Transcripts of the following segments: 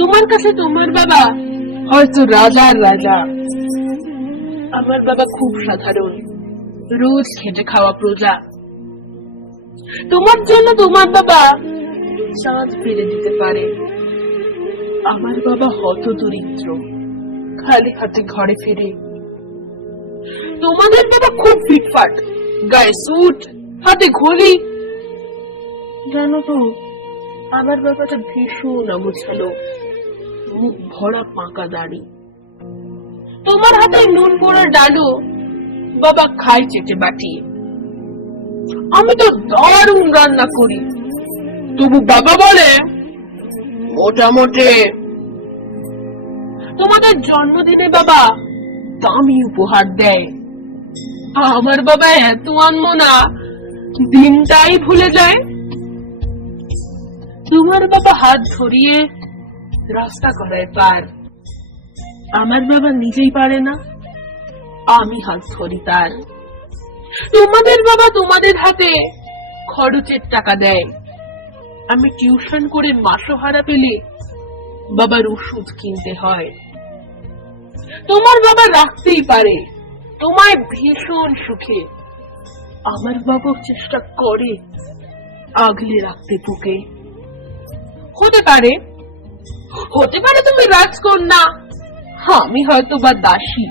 তোমার কাছে তোমার বাবা হয়তো রাজার রাজা, আমার বাবা খুব সাধারণ, রোজ খেটে খাওয়া প্রজা। তোমার জন্য তোমার বাবা চাঁদ ফেলে দিতে পারে, আমার বাবা হত দরিদ্র, খালি হাতে ঘরে ফিরে। তোমাদের বাবা খুব ফিটফাট, গায়ে স্যুট, হাতে ঘড়ি। জানো তো, আমার বাবাটা ভীষণ অগোছালো, মুখ ভরা পাকা দাড়ি। তোমার হাতে নুন পোড়া ডালু বাবা খায় চেটে বাটিয়ে। আমি তো দারুণ রান্না করি, তবু বাবা বলে মোটামুটি। তোমাদের জন্মদিনে বাবা দামি উপহার দেয়, আমার বাবা এত আনমনা, দিনটাই ভুলে যায়। তোমার বাবা হাত ধরিয়ে রাস্তা করায় পার, আমার বাবা নিজেই পারে না, আমি হাত ধরি তার। তোমাদের বাবা তোমাদের হাতে খরচের টাকা দেয়, আমি টিউশন করে মাসোহারা পেলে বাবার ওষুধ কিনতে হয়। তোমার বাবা রাখতেই পারে তোমায় ভীষণ সুখে, আমার বাবা চেষ্টা করে আগলে রাখতে বুকে। হতে পারে তুমি রাজকন্যা, আমি হয়তো বা দাসী,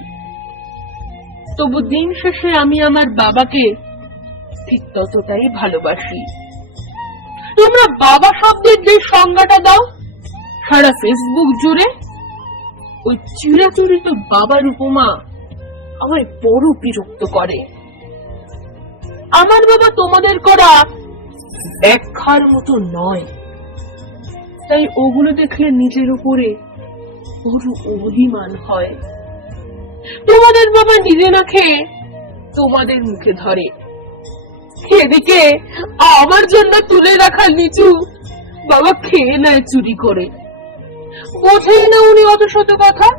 তবু দিন শেষে আমি আমার বাবাকে ঠিক ততটাই ভালোবাসি। তোমরা বাবা শব্দের যে সংজ্ঞাটা দাও সারা ফেসবুক জুড়ে, ওই চিরাচরিত বাবার উপমা আমায় বড় বিরক্ত করে। আমার বাবা তোমাদের করা ব্যাখ্যার মতো নয়, তাই ওগুলো দেখলে নিজের উপরে বড় অভিমান হয়। তোমাদের বাবা নিজে না খেয়ে তোমাদের মুখে ধরে, এদিকে আমার জন্য তুলে রাখা লিচু বাবা খেয়ে নেয় চুরি করে। বোঝেই না উনি অত শত কথা,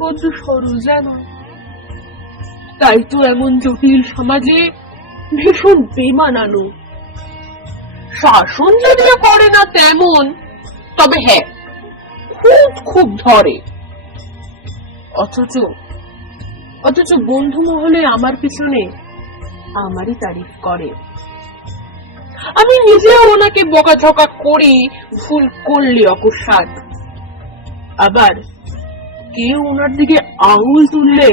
বড্ড সরু জানো। তাই তো এমন জটিল সমাজে ভীষণ বেমানানো। শাসন যদিও করে না তেমন, তবে হ্যাঁ খুব খুব ধরে। অথচ বন্ধু মহলে আমার পিছনে আমারই তারিফ করে। আমি নিজেও ওনাকে বকাঝকা করি ভুল করলে অকস্মাৎ, আবার কেউ ওনার দিকে আঙুল তুললে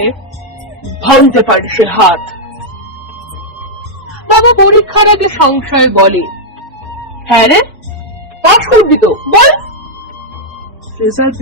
ভাঙতে পারে সে হাত। বাবা পরীক্ষার আগে সংশয় বলে, হ্যাঁ রে পাস করবি তো বল। রেজাল্ট